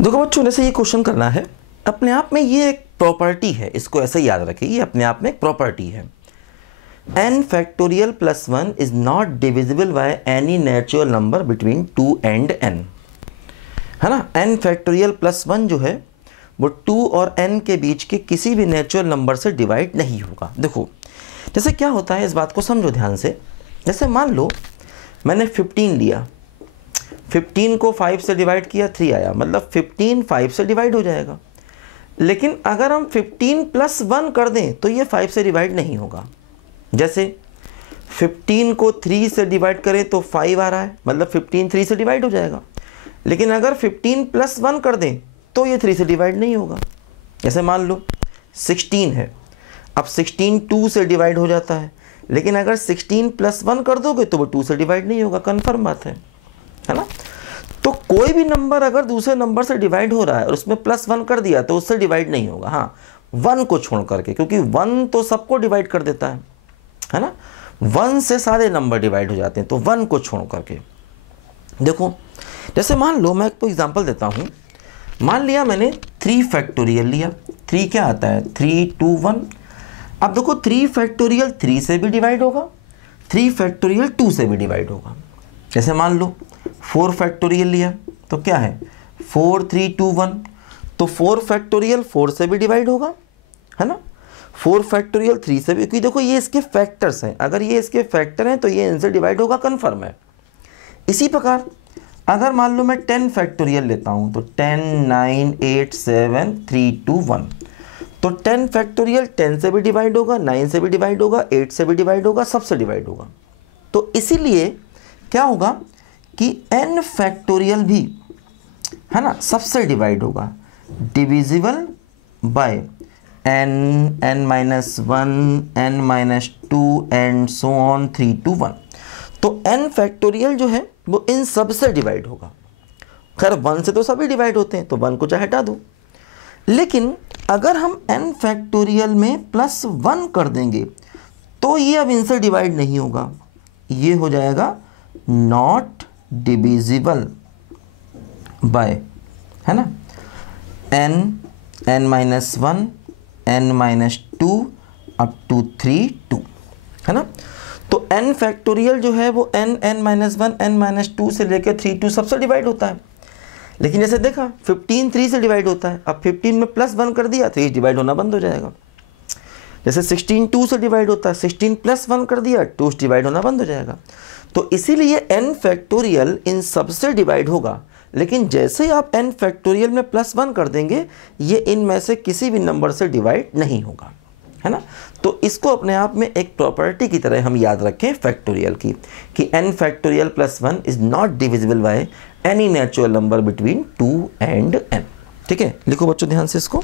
देखो बच्चों, जैसे ये क्वेश्चन करना है, अपने आप में ये एक प्रॉपर्टी है, इसको ऐसे याद रखिए, ये अपने आप में एक प्रॉपर्टी है। n factorial plus 1 is not divisible by any natural number between 2 and n, है ना। n फैक्टोरियल प्लस 1 जो है वो 2 और n के बीच के किसी भी नेचुरल नंबर से डिवाइड नहीं होगा। देखो जैसे क्या होता है, इस बात को समझो ध्यान से। जैसे मान लो मैंने 15 लिया, 15 को 5 से डिवाइड किया, 3 आया, मतलब 15 5 से डिवाइड हो जाएगा। लेकिन अगर हम 15 प्लस 1 कर दें तो ये 5 से डिवाइड नहीं होगा। जैसे 15 को 3 से डिवाइड करें तो 5 आ रहा है, मतलब 15 3 से डिवाइड हो जाएगा। लेकिन अगर 15 प्लस 1 कर दें तो ये 3 से डिवाइड नहीं होगा। जैसे मान लो 16 है, अब 16 2 से डिवाइड हो जाता है, लेकिन अगर 16 प्लस 1 कर दोगे तो वो 2 से डिवाइड नहीं होगा। कन्फर्म बात है ना। तो कोई भी नंबर अगर दूसरे नंबर से डिवाइड हो रहा है और उसमें प्लस 1 कर दिया तो उससे डिवाइड नहीं होगा। हाँ, 1 को छोड़ करके, क्योंकि 1 तो सबको डिवाइड कर देता है ना। 1 से सारे नंबर डिवाइड हो जाते हैं, तो 1 को छोड़ करके। देखो जैसे मान लो मैं एक एग्जांपल देता हूँ। मान लिया मैंने 3 फैक्टोरियल लिया। 3 क्या आता है, 3 2 1। अब देखो 3 फैक्टोरियल 3 से भी डिवाइड होगा, 3 फैक्टोरियल 2 से भी डिवाइड होगा। जैसे मान लो 4 फैक्टोरियल लिया तो क्या है, 4 3 2 1, तो 4 फैक्टोरियल 4 से भी डिवाइड होगा, है ना। 4 फैक्टोरियल 3 से भी, क्योंकि देखो ये इसके फैक्टर्स हैं, अगर ये इसके फैक्टर हैं तो ये इनसे डिवाइड होगा, कन्फर्म है। इसी प्रकार अगर मान लो मैं 10 फैक्टोरियल लेता हूँ तो 10 9 8 7 3 2 1, तो 10 फैक्टोरियल 10 से भी डिवाइड होगा, 9 से भी डिवाइड होगा, 8 से भी डिवाइड होगा, सबसे डिवाइड होगा। तो इसीलिए क्या होगा कि n फैक्टोरियल भी, है ना, सबसे डिवाइड होगा, divisible by n minus 1 n minus 2 and so on 3 to 1। तो n फैक्टोरियल जो है वो इन सब से डिवाइड होगा। खैर 1 से तो सभी डिवाइड होते हैं, तो 1 को चाहे हटा दो। लेकिन अगर हम n फैक्टोरियल में प्लस 1 कर देंगे तो ये अब इनसे डिवाइड नहीं होगा, ये हो जाएगा नॉट डिविजिबल बाय, है ना, n minus 1 n minus 2 up to 3 2, है ना। तो n फैक्टोरियल जो है वो n माइनस 1 n माइनस 2 से लेकर 3 2 सबसे डिवाइड होता है। लेकिन जैसे देखा 15 3 से डिवाइड होता है, अब 15 में प्लस 1 कर दिया तो ये डिवाइड होना बंद हो जाएगा। जैसे 16 2 से डिवाइड होता है, 16 प्लस 1 कर दिया, 2 डिवाइड होना बंद हो जाएगा। तो इसीलिए n फैक्टोरियल इन सबसे डिवाइड होगा, लेकिन जैसे ही आप n फैक्टोरियल में प्लस 1 कर देंगे ये इनमें से किसी भी नंबर से डिवाइड नहीं होगा, है ना। तो इसको अपने आप में एक प्रॉपर्टी की तरह हम याद रखें फैक्टोरियल की, कि n factorial plus 1 is not divisible by any natural number between 2 and n। ठीक है, लिखो बच्चों ध्यान से इसको।